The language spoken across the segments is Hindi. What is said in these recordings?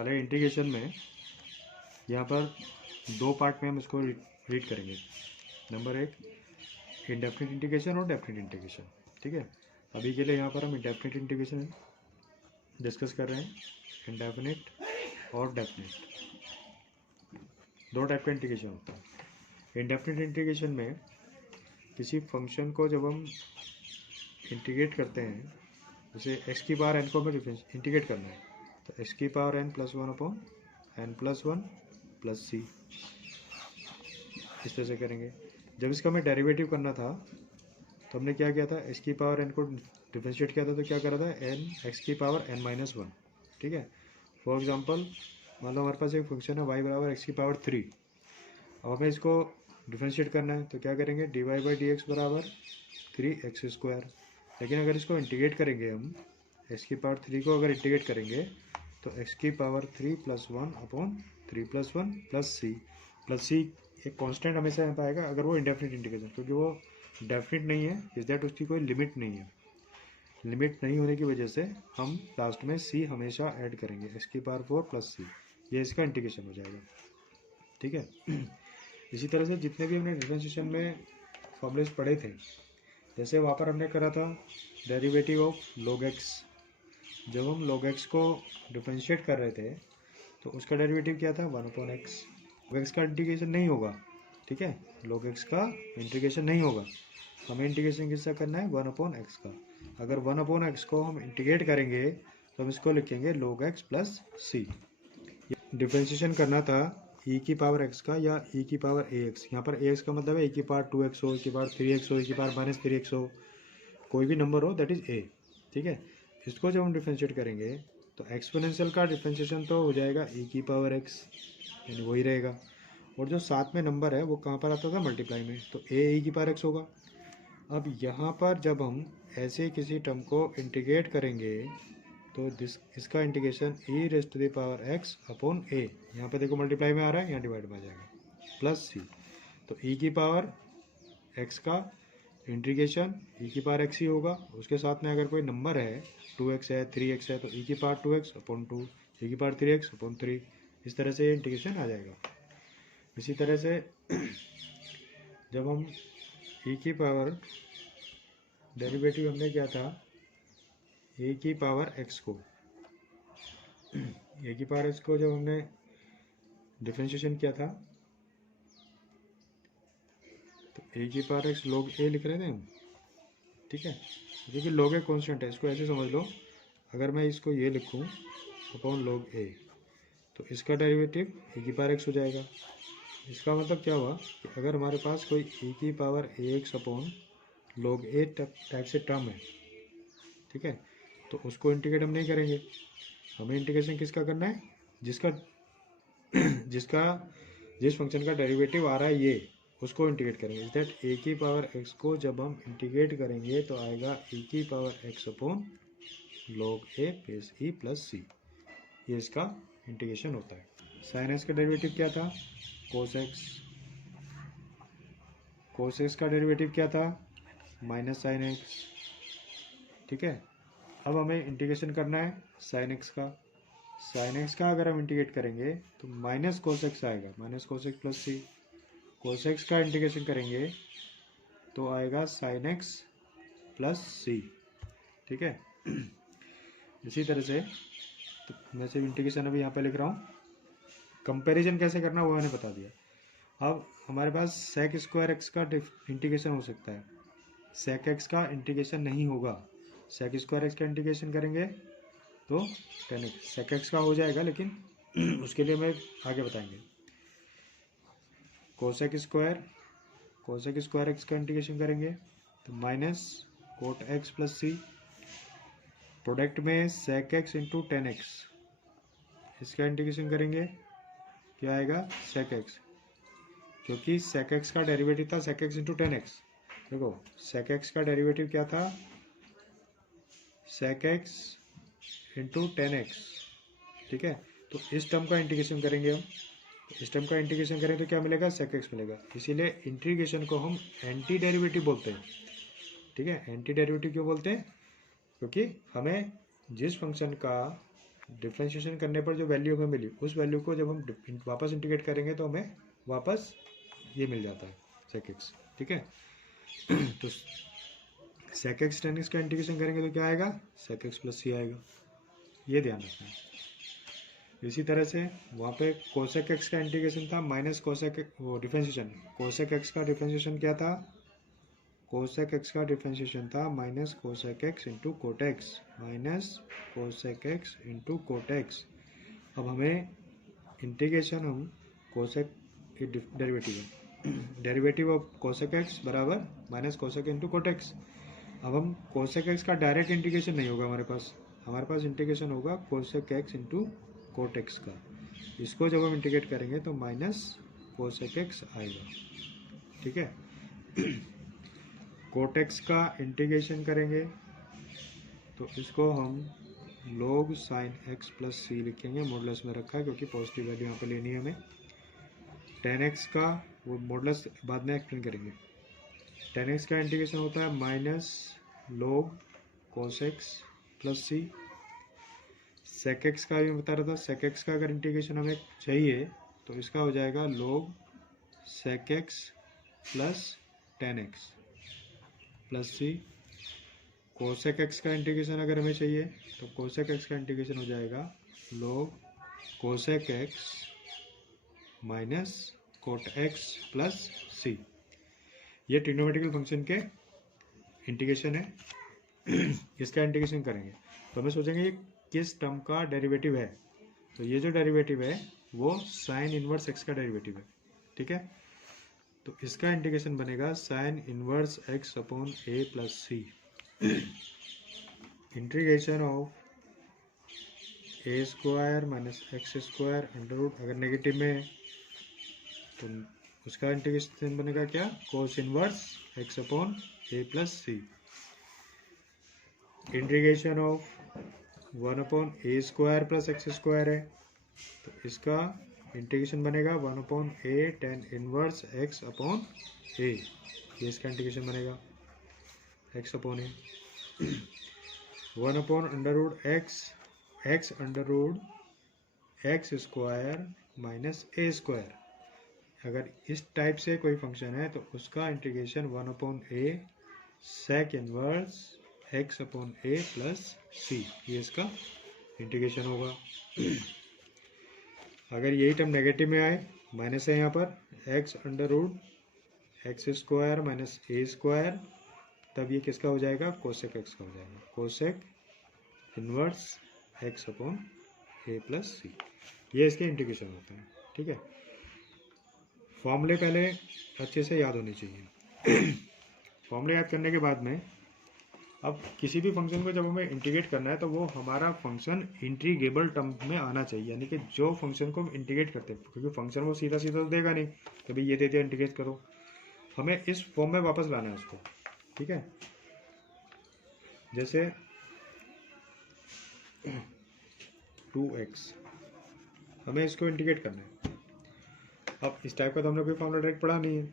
पहले इंटीग्रेशन में यहाँ पर दो पार्ट में हम इसको रीड करेंगे। नंबर एक, इंडेफिनिट इंटीग्रेशन और डेफिनिट इंटीग्रेशन। ठीक है, अभी के लिए यहाँ पर हम इंडेफिनिट इंटीग्रेशन डिस्कस कर रहे हैं। इंडेफिनिट और डेफिनिट दो टाइप का इंटीग्रेशन होता है। इंडेफिनिट इंटीग्रेशन में किसी फंक्शन को जब हम इंटीग्रेट करते हैं, जैसे एक्स की पावर एन को हमें इंटीग्रेट करना है, तो एक्स की power n plus one upon n plus one plus c, इस तरह से करेंगे। जब इसका हमें डेरिवेटिव करना था तो हमने क्या किया था, एक्स की पावर एन को डिफरेंशिएट किया था, तो क्या करा था, एन एक्स की पावर एन माइनस वन। ठीक है, फॉर एग्जांपल मान लो हमारे पास एक फंक्शन है वाई बराबर एक्स की पावर थ्री। अब हमें इसको डिफरेंशिएट करना है, तो क्या करेंगे, D Y by D X बराबर थ्री एक्स स्क्वायर। लेकिन अगर इसको इंटीग्रेट करेंगे हम, एक्स की पावर थ्री को अगर इंटीग्रेट करेंगे तो एक्स की power three plus one upon three plus one plus c एक कांस्टेंट हमेशा यहाँ पाएगा अगर वो इंडेफिनिट इंटीग्रेशन, क्योंकि वो डेफिनिट नहीं है, इस दैट उसकी कोई लिमिट नहीं है। लिमिट नहीं होने की वजह से हम लास्ट में सी हमेशा ऐड करेंगे, एक्स की पावर फोर प्लस सी, ये इसका इंटीग्रेशन हो जाएगा। ठीक है, इसी तरह से जितने भी हमने डिफरेंशिएशन में फॉर्मूलेस पढ़े थे, जैसे वहाँ पर हमने करा था डेरिवेटिव ऑफ log x। जब हम log x को डिफरेंशिएट कर रहे थे तो उसका डेरिवेटिव क्या था, one upon x. log x का इंटीग्रेशन नहीं होगा। ठीक है, log x का इंटीग्रेशन नहीं होगा, हमें इंटीग्रेशन किसका करना है, वन अपॉन एक्स का। अगर वन अपॉन एक्स को हम इंटीग्रेट करेंगे तो हम इसको लिखेंगे log x प्लस सी। डिफरेंशिएशन करना था e की पावर x का या e की पावर ax। यहाँ पर ax का मतलब है e की पावर 2x हो, e की पावर 3x हो, e की पावर माइनस 3x हो, कोई भी नंबर हो, दैट इज a। ठीक है, इसको जब हम डिफरेंशिएट करेंगे तो एक्सपोनेंशियल का डिफरेंशिएशन तो हो जाएगा e की पावर x, यानी वही रहेगा। और जो साथ में नंबर है वो कहाँ पर आता था, मल्टीप्लाई में, तो a e की पावर x होगा। अब यहाँ पर जब हम ऐसे किसी टर्म को इंटीग्रेट करेंगे तो इसका integration e raise to the power x upon a, यहाँ पे देखो मल्टीप्लाई में आ रहा है, यहाँ डिवाइड में आ जाएगा, प्लस सी। तो e की पावर x का इंटीग्रेशन e की पावर x ही होगा। उसके साथ में अगर कोई नंबर है 2x है, 3x है, तो e की पावर 2x अपॉन 2, e की पावर 3x अपॉन 3, इस तरह से इंटीग्रेशन आ जाएगा। इसी तरह से जब हम e की पावर डेरिवेटिव हमने किया था a की पावर x को, a की पावर x को जब हमने डिफरेंशिएशन किया था तो a की पावर x log a लिख रहे थे हम। ठीक है, क्योंकि log a कांस्टेंट है, इसको ऐसे समझ लो, अगर मैं इसको ये लिखूं अपॉन log a तो इसका डेरिवेटिव e की पावर x हो जाएगा। इसका मतलब क्या हुआ कि अगर हमारे पास कोई e की power ax upon log a type से टर्म है, ठीक है, तो उसको इंटीग्रेट हम नहीं करेंगे, हमें इंटीग्रेशन किसका करना है, जिस फंक्शन का डेरिवेटिव आ रहा है ये, उसको इंटीग्रेट करेंगे। इस दैट ए की पावर एक्स को जब हम इंटीग्रेट करेंगे तो आएगा e की power x upon log a base e plus सी, ये इसका इंटीग्रेशन होता है। साइन एक्स का डेरिवेटिव क्या था, कोस एक्स। कोस एक्स का डेरिवेटिव क्या था, माइनस साइन एक्स। ठीक है, अब हमें इंटीग्रेशन करना है साइन एक्स का। साइन एक्स का अगर हम इंटीग्रेट करेंगे तो माइनस कोस एक्स आएगा, माइनस कोस एक्स प्लस सी। कोस एक्स का इंटीग्रेशन करेंगे तो आएगा साइन एक्स प्लस सी। ठीक है, इसी तरह से तो मैं सिर्फ इंटीग्रेशन अभी यहाँ पे लिख रहा हूँ, कंपैरिजन कैसे करना वो मैंने बता दिया। अब हमारे पास सेक स्क्वायर एक्स का इंटीग्रेशन हो सकता है, सेक एक्स का इंटीग्रेशन नहीं होगा। सेक स्क्वायर एक्स का इंटीग्रेशन करेंगे तो टेन एक्स, सेक एक्स का हो जाएगा, लेकिन उसके लिए हमें आगे बताएंगे। कोसेक स्क्वायर एक्स का इंटीग्रेशन करेंगे तो minus cot X plus C, product में sec X into tan X, इसका इंटीग्रेशन करेंगे क्या आएगा, सेक एक्स, क्योंकि सेक एक्स का डेरिवेटिव था sec X into tan X. देखो सेक एक्स का डेरिवेटिव क्या था, sec X into tan X. ठीक है, तो इस टर्म का इंटीग्रेशन करेंगे हम, इस टर्म का इंटीग्रेशन करें तो क्या मिलेगा, सेक एक्स मिलेगा। इसीलिए इंटीग्रेशन को हम एंटी डेरिवेटिव बोलते हैं। ठीक है, एंटी डेरिवेटिव क्यों बोलते हैं, क्योंकि हमें जिस फंक्शन का डिफ्रेंशिएशन करने पर जो वैल्यू हमें मिली उस वैल्यू को जब हम वापस इंटीग्रेट करेंगे तो हमें वापस ये मिल जाता है sec x, ठीक है। तो sec x tan x का इंटीग्रेशन करेंगे तो क्या आएगा, sec x प्लस सी आएगा, ये ध्यान रखना है। इसी तरह से वहाँ पे cosec x का इंटीग्रेशन था माइनस cosec वो डिफ्रेंशिएशन, cosec x का डिफ्रेंशिएशन क्या था, cosec x का डिफ्रेंशिएशन था minus cosec x into cot x, minus cosec x into cot x. अब हमें इंटीग्रेशन हम cosec डेरिवेटिव है, डेरिवेटिव ऑफ cosec x बराबर minus cosec into cot x. अब हम cosec x का डायरेक्ट इंटीग्रेशन नहीं होगा हमारे पास इंटीग्रेशन होगा cosec x into cot x का। इसको जब हम इंटीग्रेट करेंगे तो माइनस cosec x आएगा, ठीक है। कोट एक्स का इंटीग्रेशन करेंगे तो इसको हम log sin x प्लस सी लिखेंगे, मॉडुलस में रखा है क्योंकि पॉजिटिव वैल्यू यहाँ पे लेनी है हमें। tan x का वो मॉडुलस बाद में एक्सप्लेन करेंगे। tan x का इंटीग्रेशन होता है minus log cos x plus c. sec x का भी बता रहा था, sec x का अगर इंटीग्रेशन हमें चाहिए तो इसका हो जाएगा log sec x plus tan x plus c. cosec x का इंटीग्रेशन अगर हमें चाहिए तो cosec x का इंटीग्रेशन हो जाएगा log cosec x minus cot x plus सी। ये ट्रिग्नोमेट्रिकल फंक्शन के इंटीग्रेशन है। इसका इंटीग्रेशन करेंगे तो हमें सोचेंगे ये किस टर्म का डेरिवेटिव है, तो ये जो डेरिवेटिव है वो साइन इनवर्स x का डेरिवेटिव है, ठीक है। तो इसका इंटीग्रेशन बनेगा sine inverse x upon a plus C. Integration of A square minus x square under root, अगर नेगेटिव में है तो उसका इंटीग्रेशन बनेगा क्या, cos inverse x upon A plus C. Integration of 1 upon A square plus X square है तो इसका इंटीग्रेशन बनेगा 1 upon A tan inverse x upon ए, ये इसका इंटीग्रेशन बनेगा x upon a. 1 upon under root x under root x square minus a square, अगर इस टाइप से कोई फंक्शन है तो उसका integration 1 upon a sec inverse x upon A plus सी, ये इसका इंटीग्रेशन होगा। अगर यही टर्म नेगेटिव में आए, माइनस है यहाँ पर, x under root x square minus a square, तब ये किसका हो जाएगा, कोसेक एक्स का हो जाएगा, कोसेक इनवर्स एक्स अपॉन ए प्लस सी, ये इसके इंटीग्रेशन होते हैं, ठीक है। फॉर्मूले पहले अच्छे से याद होने चाहिए। फॉर्मूले याद करने के बाद में अब किसी भी फंक्शन को जब हमें इंटीग्रेट करना है तो वो हमारा फंक्शन इंटीग्रेबल टर्म में आना चाहिए, यानी कि जो फंक्शन को हम इंटीग्रेट करते हैं, क्योंकि फंक्शन वो सीधा सीधा तो देगा नहीं, कभी ये दे दिया इंटीग्रेट करो, हमें इस फॉर्म में वापस लाना है उसको, ठीक है। जैसे 2x हमें इसको इंटीग्रेट करना है। अब इस टाइप का तो हमने कोई फॉर्मूला डायरेक्ट पढ़ा नहीं है,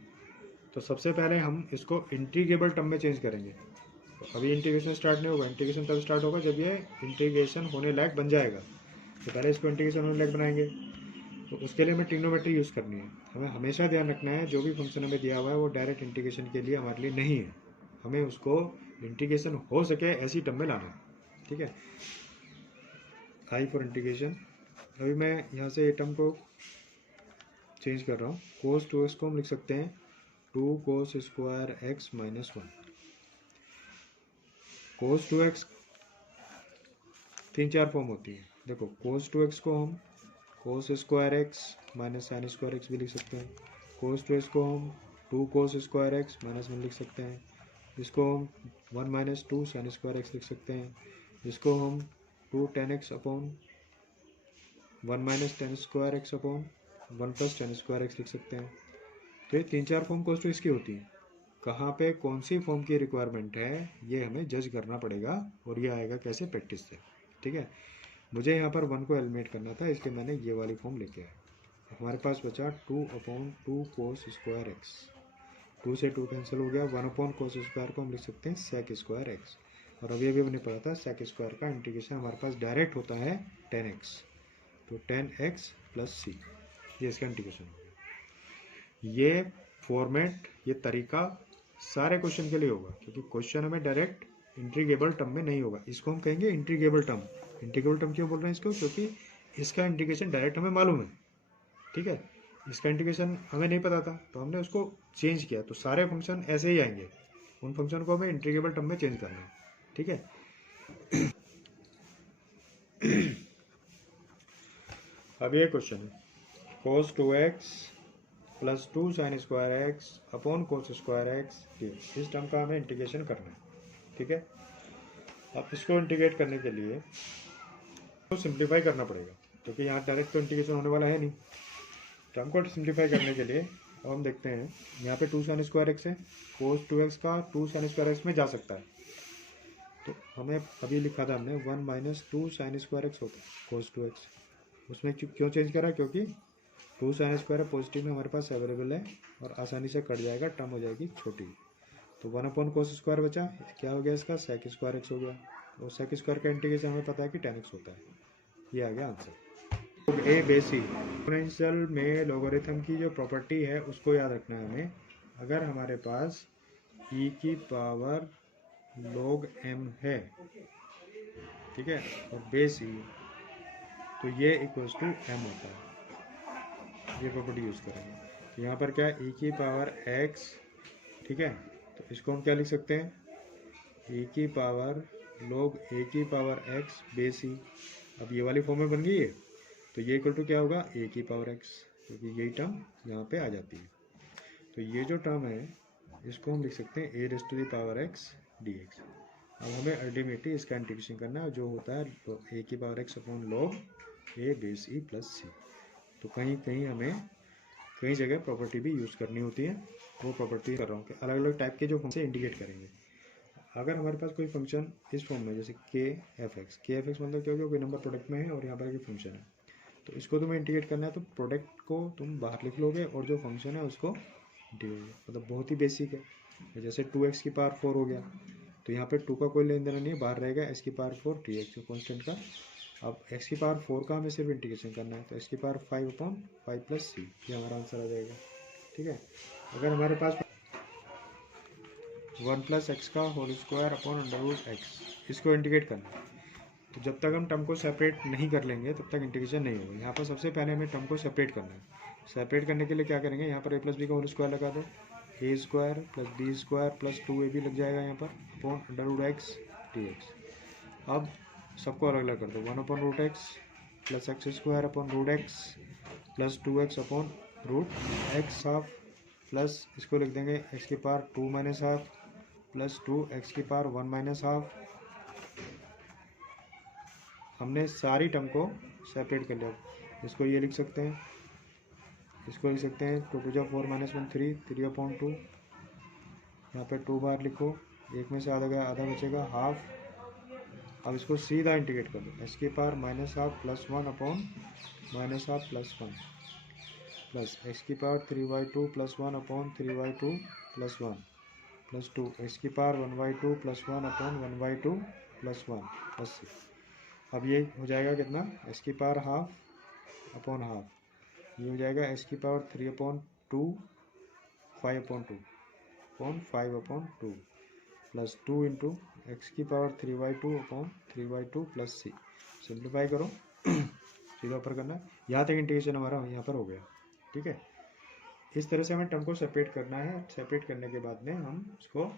तो सबसे पहले हम इसको इंटीग्रेबल टर्म में चेंज करेंगे। तो अभी इंटीग्रेशन स्टार्ट नहीं होगा, इंटीग्रेशन तब स्टार्ट होगा जब ये इंटीग्रेशन होने लायक बन जाएगा, तो पहले इसको इंटीग्रेशन होने लायक बनाएंगे। तो उसके लिए हमें ट्रिग्नोमेट्री यूज़ करनी है। हमें हमेशा ध्यान रखना है जो भी फंक्शन हमें दिया हुआ है वो डायरेक्ट इंटीग्रेशन के लिए हमारे लिए नहीं है, हमें उसको इंटीग्रेशन हो सके ऐसी टर्म में लाना है, ठीक है। आई फॉर इंटीग्रेशन, अभी मैं यहाँ से ये टर्म को चेंज कर रहा हूँ, कोस 2x को हम लिख सकते हैं 2 कोस स्क्वायर एक्स माइनस 1। कोस 2x 3-4 फॉर्म होती है, देखो कोस 2x को हम cos square x minus sine square x भी लिख सकते हैं, कोस 2x को हम 2 कोस स्क्वायर एक्स माइनस 1 लिख सकते हैं, इसको हम 1 माइनस 2 साइन स्क्वायर एक्स लिख सकते हैं, इसको हम 2 ten x upon 1 minus ten square x upon 1 plus ten square x लिख सकते हैं। तो ये 3-4 फॉर्म कोस 2x की होती है। कहाँ पे कौन सी फॉर्म की रिक्वायरमेंट है ये हमें जज करना पड़ेगा, और ये आएगा कैसे, प्रैक्टिस से, ठीक है। मुझे यहाँ पर 1 को एलिमिनेट करना था, इसलिए मैंने ये वाली फॉर्म लेके आया। हमारे पास बचा 2 अपॉन 2 कोस स्क्वायर एक्स, 2 से 2 कैंसिल हो गया, 1 अपॉन कोस स्क्वायर को हम लिख सकते हैं सेक स्क्वायर एक्स, और अभी अभी हमने पढ़ा था सेक स्क्वायर का इंटीग्रेशन हमारे पास डायरेक्ट होता है 10x, तो 10x प्लस सी, ये इसका इंटीग्रेशन हो गया। ये फॉर्मेट, ये तरीका सारे क्वेश्चन के लिए होगा, क्योंकि क्वेश्चन हमें डायरेक्ट इंटीग्रेबल टर्म में नहीं होगा। इसको हम कहेंगे इंटीग्रेबल टर्म। इंटीग्रेबल टर्म क्यों बोल रहे हैं इसको? क्योंकि इसका इंटीग्रेशन डायरेक्ट हमें मालूम है, ठीक है। इसका इंटीग्रेशन हमें नहीं पता था, तो हमने उसको चेंज किया, तो सारे फंक्शन ऐसे ही आएंगे। उन फंक्शन को हमें इंटीग्रेबल टर्म में चेंज करना है, ठीक है। अब ये क्वेश्चन है cos 2x plus 2 sine square x upon cos square x, इस टर्म का हमें इंटीग्रेशन करना है, ठीक है। अब इसको इंटीग्रेट करने के लिए तो सिंप्लीफाई करना पड़ेगा, क्योंकि यहाँ डायरेक्ट तो इंटीग्रेशन होने वाला है नहीं। टर्म को सिंप्लीफाई करने के लिए अब हम देखते हैं, यहाँ पे 2 साइन स्क्वायर एक्स है, कोस 2x का 2 साइन स्क्वायर एक्स में जा सकता है, तो हमें अभी लिखा था हमने 1 माइनस 2 साइन स्क्वायर एक्स होता है कोस 2x। उसमें क्यों चेंज करा? क्योंकि 2 साइन स्क्वायर पॉजिटिव में हमारे पास अवेलेबल है और आसानी से कट जाएगा, टर्म हो जाएगी छोटी। तो 1 अपॉन कोस स्क्वायर बचा, क्या हो गया इसका? सेक स्क्वायर एक्स हो गया। और सेक स्क्वायर का इंटीग्रेशन हमें पता है कि 10x होता है। ये आ गया आंसर। ए बेसी एक्सपोनेंशियल में लोगरिथम की जो प्रॉपर्टी है उसको याद रखना है हमें। अगर हमारे पास e की पावर log m है, ठीक है, और बेस e, तो ये इक्वल्स टू m होता है। ये प्रॉपर्टी यूज़ करेंगे। तो यहाँ पर क्या है? e की पावर x, ठीक है, तो इसको हम क्या लिख सकते हैं? e की पावर log a की पावर x बेस e। अब ये वाली फॉर्म में बन गई है, तो ये इक्वल टू क्या होगा? a की पावर x, क्योंकि यही टर्म यहाँ पे आ जाती है। तो ये जो टर्म है इसको हम लिख सकते हैं a raise to the power x dx। अब हमें अल्टीमेटली इसका इंटीग्रेशन करना है, जो होता है a की power x upon log a base e plus c। तो कहीं कहीं हमें कई जगह प्रॉपर्टी भी यूज़ करनी होती है, वो प्रॉपर्टी कर रहा हूँ कि अलग अलग टाइप के जो फंक्शन इंडिकेट करेंगे। अगर हमारे पास कोई फंक्शन इस फॉर्म में, जैसे के एफ एक्स मतलब क्या हो गया? कोई नंबर प्रोडक्ट में है और यहाँ पर कोई फंक्शन है, तो इसको तुम्हें इंटीग्रेट करना है, तो प्रोडक्ट को तुम बाहर लिख लोगे और जो फंक्शन है उसको इंटीग्रेट, मतलब बहुत ही बेसिक है। जैसे 2x की पावर 4 हो गया, तो यहाँ पे 2 का कोई लेन देना नहीं है, बाहर रहेगा x की पावर 4 dx कॉन्स्टेंट का। अब x की पावर 4 का हमें सिर्फ इंटीग्रेशन करना है, तो x की पावर 5 अपॉन 5 प्लस सी, ये हमारा आंसर आ जाएगा, ठीक है। अगर हमारे पास 1 प्लस एक्स का whole square upon under root X, इसको इंटीग्रेट करना है, तो जब तक हम टर्म को सेपरेट नहीं कर लेंगे तब तक इंटीग्रेशन नहीं होगा। यहाँ पर सबसे पहले हमें टर्म को सेपरेट करना है। सेपरेट करने के लिए क्या करेंगे? यहाँ पर a प्लस बी का होल स्क्वायर लगा दो, a square plus B square plus 2ab लग जाएगा यहाँ पर upon under root X dx। अब सबको अलग अलग कर दो, 1 upon root X plus X square upon root X plus 2x upon root X half, प्लस इसको लिख देंगे x की power 2 minus half plus 2x की पावर 1 माइनस हाफ। हमने सारी टर्म को सेपरेट कर लिया। इसको ये लिख सकते हैं, इसको लिख सकते हैं 2 टू जा 4 माइनस 1 3 अपॉन 2, यहाँ पे 2 बार लिखो, एक में से आधा गया, आधा बचेगा हाफ। अब इसको सीधा इंटीग्रेट कर दो, x की पावर माइनस हाफ प्लस 1 अपॉन minus half plus 1 plus x की power 3/2 plus 1 upon 3/2 plus 1 plus 2 x की power 1/2 plus 1 upon 1/2 plus 1 plus 6। अब ये हो जाएगा कितना? x की पावर हाफ अपॉन हाफ, ये हो जाएगा x की power 3 upon 2 5 upon 2 upon 5 upon 2 plus 2 into x की पावर 3/2 अपॉन 3/2 प्लस सी। सिंप्लीफाई करो, सीधा ऊपर करना, यहाँ तक इंटीग्रेशन हमारा यहाँ पर हो गया, ठीक है। इस तरह से हमें टर्म को सेपरेट करना है। सेपरेट करने के बाद में हम इसको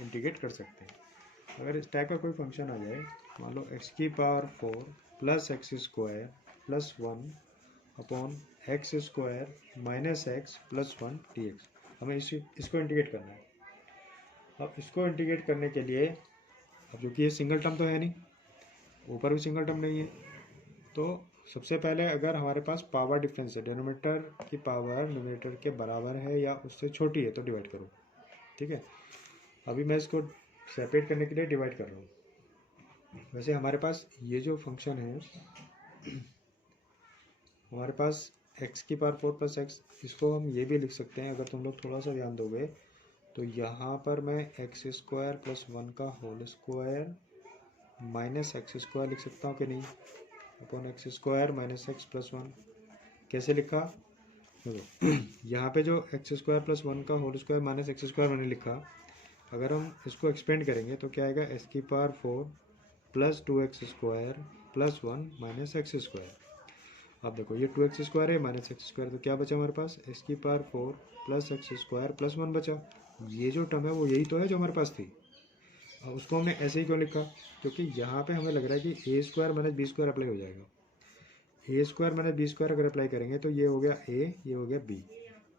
इंटीग्रेट कर सकते हैं। अगर इस टाइप का कोई फंक्शन आ जाए, मान लो x की power 4 plus X square plus 1 upon x square minus x plus 1 dx, हमें इसको इंटीग्रेट करना है। अब इसको इंटीग्रेट करने के लिए, अब क्योंकि ये सिंगल टर्म तो है नहीं, ऊपर भी सिंगल टर्म नहीं है, तो सबसे पहले अगर हमारे पास पावर डिफरेंस है, डिनोमिनेटर की पावर न्यूमरेटर के बराबर है या उससे छोटी है, तो डिवाइड करो, ठीक है। अभी मैं इसको सेपरेट करने के लिए डिवाइड कर रहा हूँ। वैसे हमारे पास ये जो फंक्शन है, हमारे पास x की पावर 4 प्लस एक्स, इसको हम ये भी लिख सकते हैं, अगर तुम लोग थोड़ा सा ध्यान दोगे तो यहाँ पर मैं एक्स स्क्वायर प्लस 1 का whole square minus x square लिख सकता हूँ कि नहीं, upon x square minus x plus 1। कैसे लिखा, देखो यहाँ पे जो एक्स स्क्वायर प्लस 1 का whole square minus x square मैंने लिखा, अगर हम इसको एक्सपेंड करेंगे तो क्या आएगा, एस की power 4 plus 2x square plus 1 minus x square. अब देखो ये 2x स्क्वायर है माइनस एक्स स्क्वायर, तो क्या बचा हमारे पास, एस की power 4 plus X square plus 1 बचा। ये जो टर्म है वो यही तो है जो हमारे पास थी। अब उसको हमने ऐसे ही क्यों लिखा, क्योंकि यहाँ पे हमें लग रहा है कि a square minus b square apply हो जाएगा। A square minus b square अगर अप्लाई करेंगे तो ये हो गया ए, ये हो गया बी,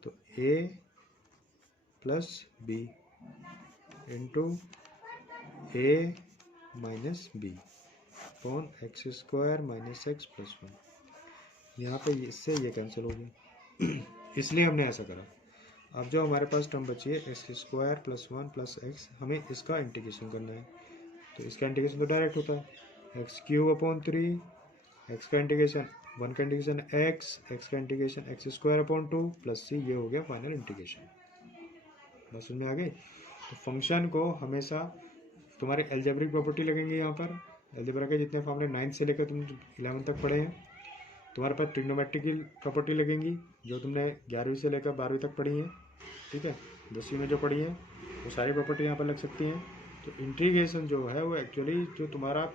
तो a plus b into a minus b upon x square minus x plus 1। यहाँ पे इससे ये कैंसिल हो गया इसलिए हमने ऐसा करा। अब जो हमारे पास टर्म बची है x square plus 1 plus x, हमें इसका इंटीग्रेशन करना है। तो इसका इंटीग्रेशन तो डायरेक्ट होता है एक्स क्यूब अपॉन 3, एक्स का इंटीग्रेशन 1 का इंटीग्रेशन एक्स, एक्स का integration x square upon 2 plus सी, ये हो गया फाइनल इंटीग्रेशन। बस उसमें आ गई। तो फंक्शन को हमेशा तुम्हारे एल्जेब्रिक प्रॉपर्टी लगेंगे। यहाँ पर एल्जेब्रा के जितने फॉर्मूले 9th से लेकर तुम 11 तक पढ़े हैं, तुम्हारे पास ट्रिग्नोमेट्रिक की प्रॉपर्टी लगेंगी जो तुमने 11वीं से लेकर 12वीं तक पढ़ी है, ठीक है। 10वीं में जो पढ़ी है वो सारी प्रॉपर्टी यहाँ पर लग सकती हैं। तो इंटीग्रेशन जो है वो एक्चुअली जो तुम्हारा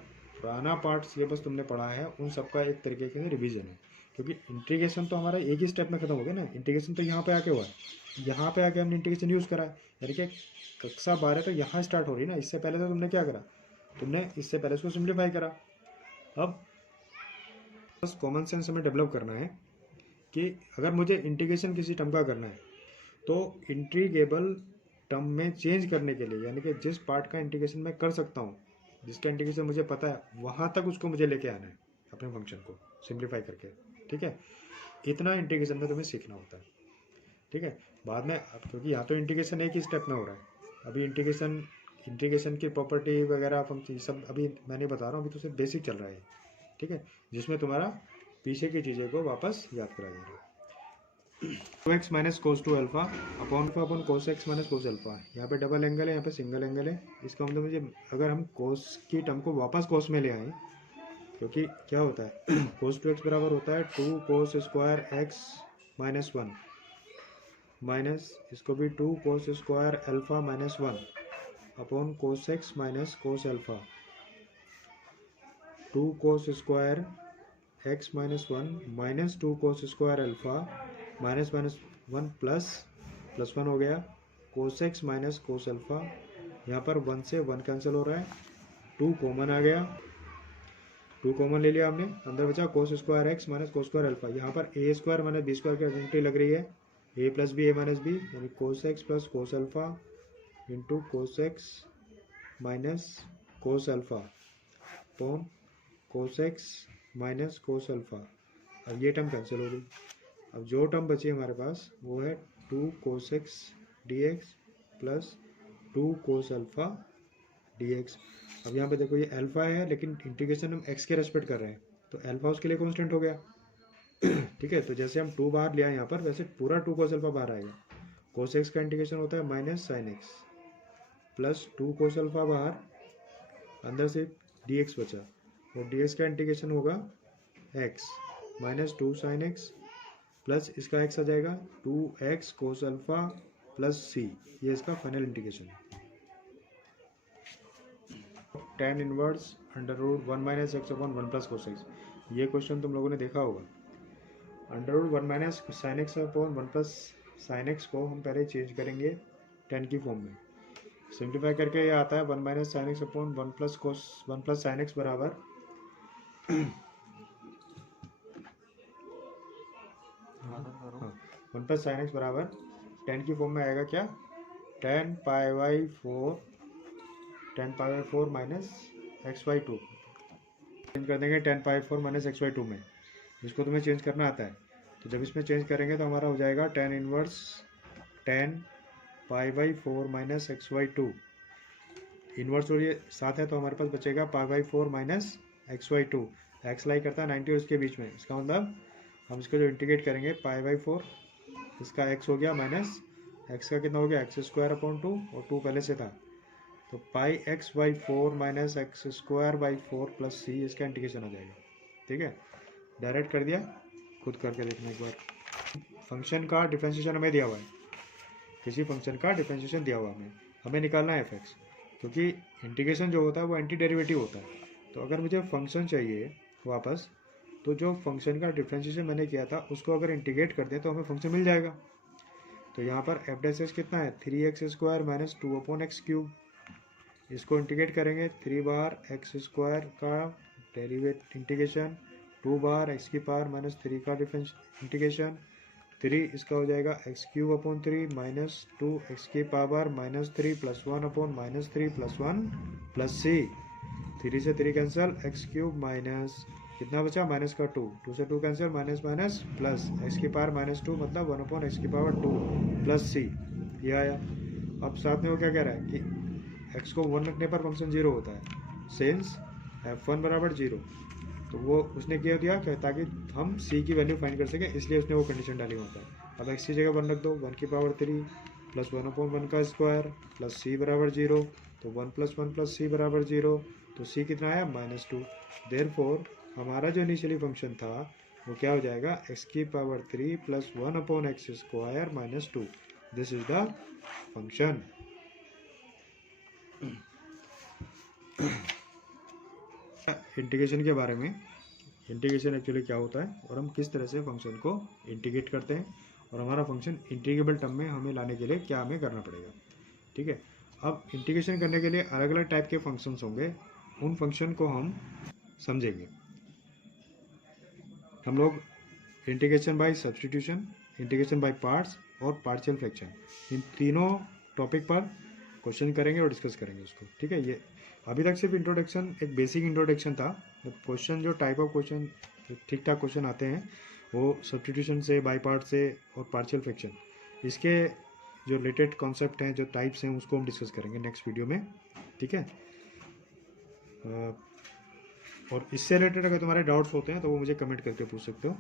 पुराना पार्ट सिलेबस तुमने पढ़ा है उन सबका एक तरीके से रिवीजन है, क्योंकि इंटीग्रेशन तो हमारा एक ही स्टेप में खत्म हो गया ना। इंटीग्रेशन तो यहाँ पे आके हुआ है, यहाँ पे आके हमने इंटीग्रेशन यूज़ करा है, यानी कि कक्षा 12 तो यहाँ स्टार्ट हो रही है ना। इससे पहले तो तुमने क्या करा, तुमने इससे पहले इसको सिंप्लीफाई करा। अब बस कॉमन सेंस हमें डेवलप करना है कि अगर मुझे इंटीग्रेशन किसी टर्म का करना है तो इंटीग्रेबल टर्म में चेंज करने के लिए, यानी कि जिस पार्ट का इंटीग्रेशन मैं कर सकता हूँ, जिसका इंटीग्रेशन मुझे पता है, वहाँ तक उसको मुझे लेके आना है अपने फंक्शन को सिंप्लीफाई करके, ठीक है। इतना इंटीग्रेशन में तुम्हें सीखना होता है, ठीक है। बाद में क्योंकि यहाँ तो इंटीग्रेशन एक ही स्टेप में हो रहा है, अभी इंटीग्रेशन की प्रॉपर्टी वगैरह फंक्शन सब अभी मैं नहीं बता रहा हूँ, अभी तो सिर्फ बेसिक चल रहा है, ठीक है, जिसमें तुम्हारा पीछे की चीज़ें को वापस याद करा जा रहा है। 2x minus cos two alpha upon cos X minus cos alpha. यहाँ पे डबल एंगल है, यहाँ पे सिंगल एंगल है। इसका मतलब मुझे अगर हम कोस की टर्म को वापस कोस में ले आए, क्योंकि क्या होता है कोस टू एक्स बराबर होता है 2 cos square x minus 1 minus इसको भी 2 cos square alpha minus 1 upon cos X minus cos alpha. 2 cos square x minus 1 minus 2 cos square alpha minus 1 plus 1 हो गया कोस एक्स माइनस कोस अल्फा। यहाँ पर 1 से 1 कैंसिल हो रहा है, 2 कॉमन आ गया, 2 कॉमन ले लिया हमने, अंदर बचा cos square x minus cos square alpha. यहाँ पर ए स्क्वायर माइनस बी स्क्वायर की आइडेंटिटी लग रही है, ए प्लस बी ए माइनस बी, यानी cos x plus cos alpha into cos X minus cos alpha upon cos X minus cos alpha. अब ये टर्म कैंसिल हो गई। अब जो टर्म बची हमारे पास वो है 2 cos x D x plus 2 cos alpha D x. अब यहाँ पे देखो ये अल्फा है, लेकिन इंटीग्रेशन हम एक्स के रेस्पेक्ट कर रहे हैं, तो अल्फा उसके लिए कांस्टेंट हो गया ठीक है। तो जैसे हम 2 बाहर लिया यहाँ पर, वैसे पूरा 2 कोस अल्फा बाहर आएगा। कोस एक्स का इंटीग्रेशन होता है minus sine X plus 2 cos alpha बाहर, अंदर से डी एक्स बचा, और डी एक्स का इंटीग्रेशन होगा X minus 2 sine X plus इसका एक्स आ जाएगा 2x कोस अल्फा प्लस सी, ये इसका फाइनल इंटीग्रेशन है। tan inverse under root 1 minus X upon 1 plus cos X, ये क्वेश्चन तुम लोगों ने देखा होगा। Under root 1 minus sine X upon 1 plus sine x को हम पहले चेंज करेंगे tan की फॉर्म में, सिंप्लीफाई करके ये आता है 1 minus sine X upon 1 plus sine x बराबर 1 प्लस साइन एक्स बराबर tan की फॉर्म में आएगा क्या, tan pi by 4 minus x by 2 change कर देंगे tan pi 4 minus x by 2 में, जिसको तुम्हें चेंज करना आता है। तो जब इसमें चेंज करेंगे तो हमारा हो जाएगा tan inverse tan pi by 4 minus x by 2, inverse और ये साथ है तो हमारे पास बचेगा pi by 4 minus x by 2। X lie करता है 90 और इसके बीच में, इसका मतलब हम इसको जो इंटीग्रेट करेंगे पाई बाई 4, इसका x हो गया माइनस एक्स का कितना हो गया एक्स स्क्वायर अपॉन 2 और 2 पहले से था, तो pi x by 4 minus x square by 4 plus c इसका इंटीग्रेशन आ जाएगा। ठीक है, डायरेक्ट कर दिया, खुद करके देखना एक बार। फंक्शन का डिफरेंशिएशन हमें दिया हुआ है, किसी फंक्शन का डिफरेंशिएशन दिया हुआ हमें निकालना है एफ एक्स, क्योंकि इंटीग्रेशन जो होता है वो एंटी डेरिवेटिव होता है। तो अगर मुझे फंक्शन चाहिए वापस, तो जो फंक्शन का डिफरेंशिएशन मैंने किया था उसको अगर इंटीग्रेट कर दें तो हमें फंक्शन मिल जाएगा। तो यहाँ पर एफ डैश एस कितना है 3x square minus 2 upon x cube, इसको इंटीग्रेट करेंगे 3 बार एक्स स्क्वायर का डेरिवेट इंटीग्रेशन 2 बार एक्स की पावर माइनस 3 का डिफरेंस इंटीग्रेशन 3 इसका हो जाएगा x cube upon 3 minus 2 x की पावर माइनस 3 प्लस 1 अपॉन माइनस 3 प्लस 1 प्लस सी, 3 से 3 कैंसिल, एक्स क्यूब माइनस कितना बचा माइनस का 2 से 2 cancel, minus minus plus x की पावर माइनस 2 मतलब 1 अपॉन एक्स की पावर 2 प्लस सी, ये आया। अब साथ में वो क्या कह रहा है कि x को 1 रखने पर फंक्शन 0 होता है, सेंस f1 बराबर 0। तो वो उसने क्या दिया क्या, ताकि हम c की वैल्यू फाइंड कर सके, इसलिए उसने वो कंडीशन डाली वहाँ पर। अब x की जगह 1 रख दो, 1 की पावर 3 प्लस 1 अपॉन 1 का स्क्वायर प्लस c बराबर 0, तो 1 प्लस 1 प्लस c बराबर 0, तो c कितना आया -2। देयरफॉर हमारा जो इनिशियली फंक्शन था वो क्या हो जाएगा x की power 3 plus 1 upon x square minus 2, this is the function. Integration के बारे में, इंटीग्रेशन एक्चुअली क्या होता है और हम किस तरह से फंक्शन को इंटीग्रेट करते हैं और हमारा फंक्शन इंटीग्रेबल टर्म में हमें लाने के लिए क्या हमें करना पड़ेगा। ठीक है, अब इंटीग्रेशन करने के लिए अलग अलग टाइप के फंक्शंस होंगे, उन फंक्शन को हम समझेंगे। हम लोग integration by substitution, integration by parts और पार्शियल फ्रैक्शन, इन तीनों टॉपिक पर क्वेश्चन करेंगे और डिस्कस करेंगे उसको। ठीक है, ये अभी तक सिर्फ इंट्रोडक्शन, एक बेसिक इंट्रोडक्शन था। क्वेश्चन जो टाइप ऑफ क्वेश्चन ठीक ठाक क्वेश्चन आते हैं वो सब्स्टिट्यूशन से, बाय पार्ट से और पार्शियल फ्रैक्शन, इसके जो रिलेटेड कॉन्सेप्ट हैं, जो टाइप्स हैं, उसको हम डिस्कस करेंगे नेक्स्ट वीडियो में। ठीक है, और इससे रिलेटेड अगर तुम्हारे डाउट्स होते हैं तो वो मुझे कमेंट करके पूछ सकते हो।